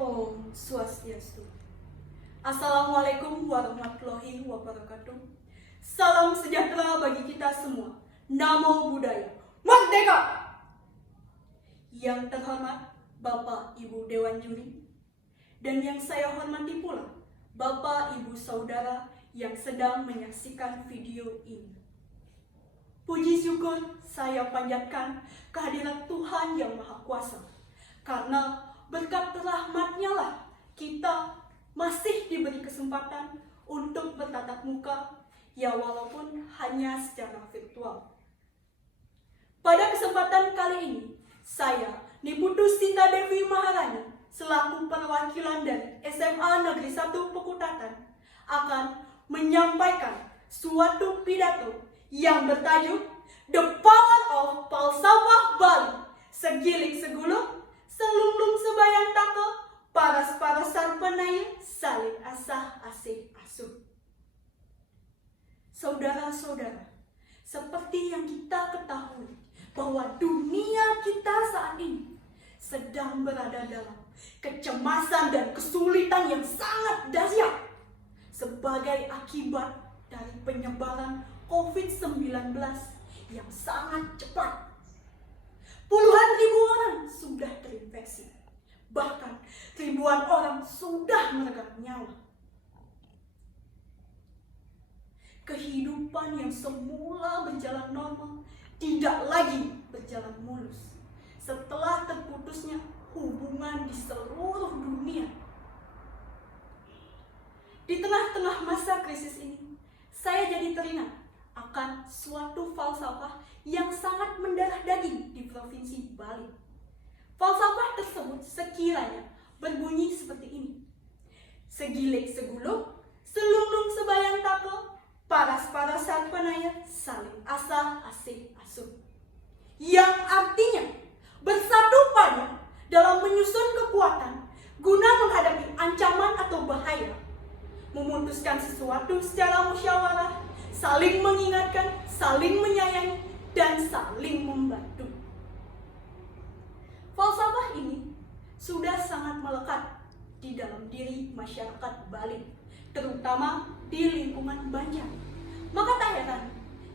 Om Swastiastu. Assalamualaikum warahmatullahi wabarakatuh. Salam sejahtera bagi kita semua. Namo Buddhaya. Merdeka! Yang terhormat Bapak Ibu Dewan Juri, dan yang saya hormati pula Bapak Ibu Saudara yang sedang menyaksikan video ini. Puji syukur saya panjatkan kehadirat Tuhan yang Maha Kuasa, karena berkat rahmat-Nya lah kita masih diberi kesempatan untuk bertatap muka, ya walaupun hanya secara virtual. Pada kesempatan kali ini, saya, Niputu Sinta Devi Maharani, selaku perwakilan dari SMA Negeri 1 Pekutatan, akan menyampaikan suatu pidato yang bertajuk The Power of Falsafah Bali, Segilik Segulung, Selunglung Sebayang Tako, Paras-paras Sarpanaya, Salin Asah Asih Asuh. Saudara-saudara, seperti yang kita ketahui bahwa dunia kita saat ini sedang berada dalam kecemasan dan kesulitan yang sangat dahsyat sebagai akibat dari penyebaran COVID-19 yang sangat cepat. Puluhan ribu orang sudah terinfeksi, bahkan ribuan orang sudah meregang nyawa. Kehidupan yang semula berjalan normal tidak lagi berjalan mulus setelah terputusnya hubungan di seluruh dunia. Di tengah-tengah masa krisis ini, saya jadi teringat akan suatu falsafah yang sangat mendarah daging di Provinsi Bali. Falsafah tersebut sekiranya berbunyi seperti ini: Segilik segulung, selunglung sebayang tako, paras-paras sarpanaya, saling asah asih asuh. Yang artinya bersatu padu dalam menyusun kekuatan guna menghadapi ancaman atau bahaya, memutuskan sesuatu secara musyawarah, saling mengingatkan, saling menyayangi, dan saling membantu. Falsafah ini sudah sangat melekat di dalam diri masyarakat Bali, terutama di lingkungan Banjar. Maka tak heran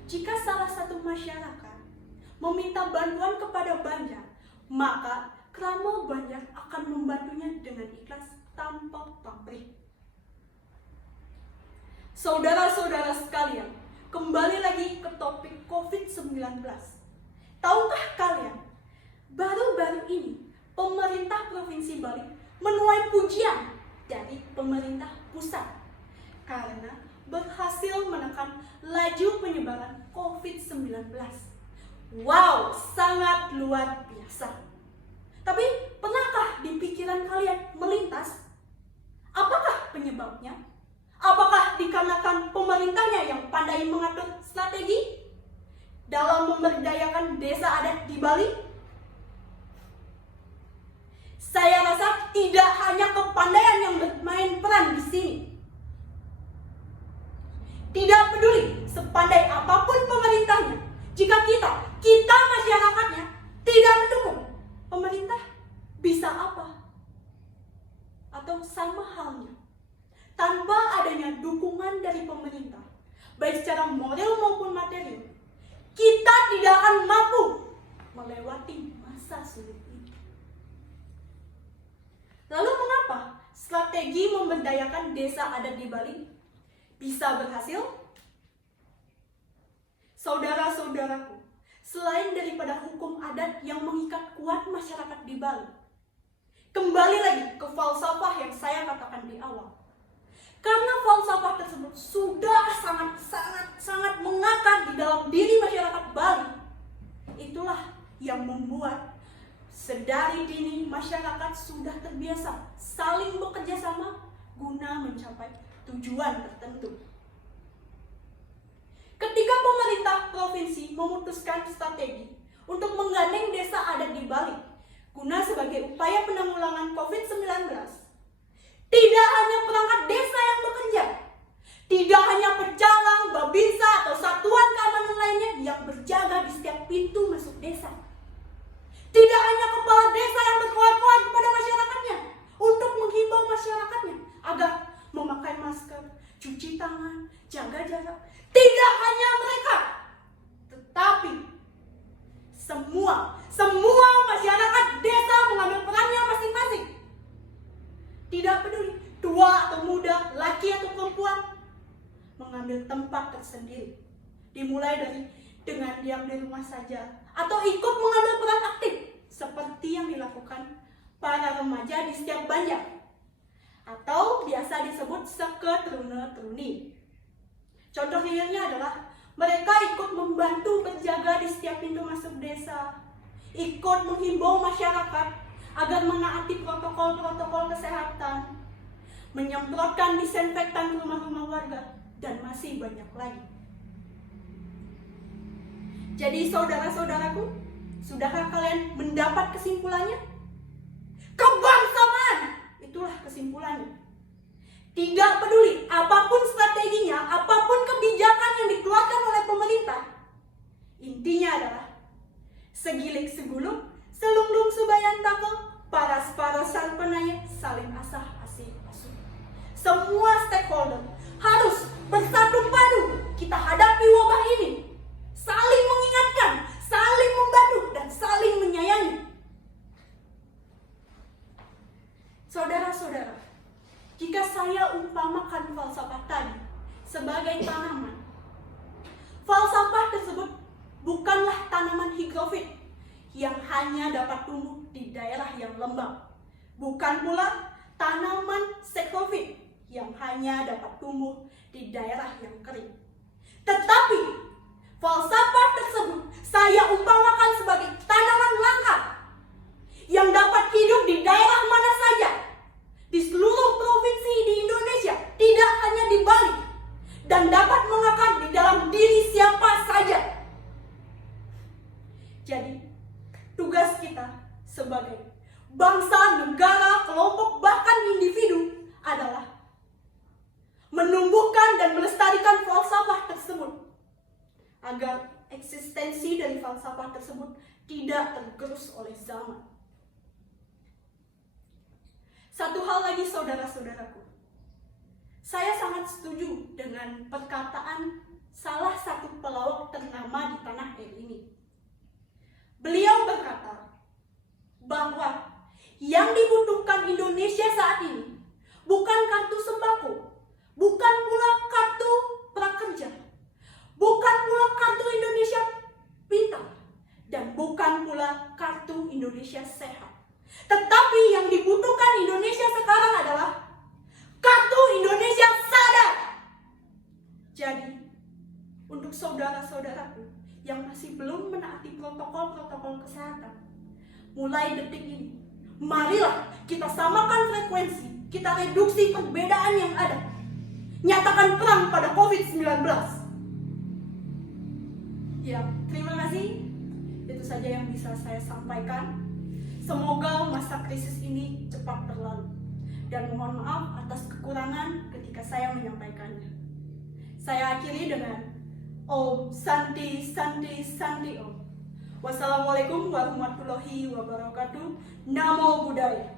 jika salah satu masyarakat meminta bantuan kepada Banjar, maka Kramo Banjar akan membantunya dengan ikhlas tanpa pamrih. Saudara-saudara sekalian, kembali lagi ke topik COVID-19. Tahukah kalian, baru-baru ini pemerintah Provinsi Bali menuai pujian dari pemerintah pusat karena berhasil menekan laju penyebaran COVID-19. Wow, sangat luar biasa. Tapi pernahkah di pikiran kalian melintas, apakah penyebabnya? Apakah dikarenakan pemerintahnya yang pandai mengatur strategi dalam memberdayakan desa adat di Bali? Saya rasa tidak hanya kepandaian yang bermain peran di sini. Tidak peduli sepandai apapun pemerintahnya, jika kita masyarakatnya tidak mendukung, pemerintah bisa apa? Atau sama halnya, tanpa adanya dukungan dari pemerintah, baik secara moral maupun material, kita tidak akan mampu melewati masa sulit ini. Lalu mengapa strategi memberdayakan desa adat di Bali bisa berhasil? Saudara-saudaraku, selain daripada hukum adat yang mengikat kuat masyarakat di Bali, kembali lagi ke falsafah yang saya katakan di awal. Karena falsafah tersebut sudah sangat mengakar di dalam diri masyarakat Bali, itulah yang membuat sedari dini masyarakat sudah terbiasa saling bekerja sama guna mencapai tujuan tertentu. Ketika pemerintah provinsi memutuskan strategi untuk menggandeng desa adat di Bali guna sebagai upaya penanggulangan COVID-19, tidak hanya perangkat desa yang bekerja, tidak hanya pecalang, babinsa, atau satuan keamanan lainnya yang berjaga di setiap pintu masuk desa. Tidak hanya kepala desa yang berkoar-koar kepada masyarakatnya untuk mengambil tempat tersendiri. Dimulai dari dengan diam di rumah saja, atau ikut mengambil peran aktif seperti yang dilakukan para remaja di setiap banjar, atau biasa disebut seketrune-truni. Contoh realnya adalah mereka ikut membantu berjaga di setiap pintu masuk desa, ikut menghimbau masyarakat agar menaati protokol-protokol kesehatan, menyemprotkan disinfektan ke rumah-rumah warga, dan masih banyak lagi. Jadi saudara-saudaraku, sudahkah kalian mendapat kesimpulannya? Kebersamaan, itulah kesimpulannya. Tidak peduli apapun strateginya, apapun kebijakan yang dikeluarkan oleh pemerintah, intinya adalah segilik segulung, selunglung sebayan tako, paras-paras sarpenaya, saling asah-asih asuh. Semua stakeholder harus bersatu padu kita hadapi wabah ini, saling mengingatkan, saling membantu, dan saling menyayangi. Saudara-saudara, jika saya umpamakan falsafah tadi sebagai tanaman, falsafah tersebut bukanlah tanaman higrofit yang hanya dapat tumbuh di daerah yang lembab, bukan pula tanaman sekrofit yang hanya dapat tumbuh di daerah yang kering. Tetapi falsafah tersebut saya umpamakan sebagai tanaman langka yang dapat hidup di daerah mana saja, di seluruh provinsi di Indonesia, tidak hanya di Bali, dan dapat mengakar di dalam diri siapa saja. Jadi, tugas kita sebagai bangsa, negara, kelompok, bahkan individu adalah menumbuhkan dan melestarikan falsafah tersebut agar eksistensi dari falsafah tersebut tidak tergerus oleh zaman. Satu hal lagi saudara-saudaraku, saya sangat setuju dengan perkataan salah satu pelawak ternama di tanah air ini. Beliau berkata bahwa yang dibutuhkan Indonesia saat ini bukan kartu sembako, bukan pula kartu prakerja, bukan pula kartu Indonesia Pintar, dan bukan pula kartu Indonesia Sehat. Tetapi yang dibutuhkan Indonesia sekarang adalah kartu Indonesia Sadar. Jadi, untuk saudara-saudaraku yang masih belum menaati protokol-protokol kesehatan, mulai detik ini, marilah kita samakan frekuensi, kita reduksi perbedaan yang ada. Nyatakan perang pada COVID-19. Ya, terima kasih. Itu saja yang bisa saya sampaikan. Semoga masa krisis ini cepat berlalu. Dan mohon maaf atas kekurangan ketika saya menyampaikannya. Saya akhiri dengan Om Santi Santi Santi Om. Wassalamualaikum warahmatullahi wabarakatuh. Namo Buddhaya.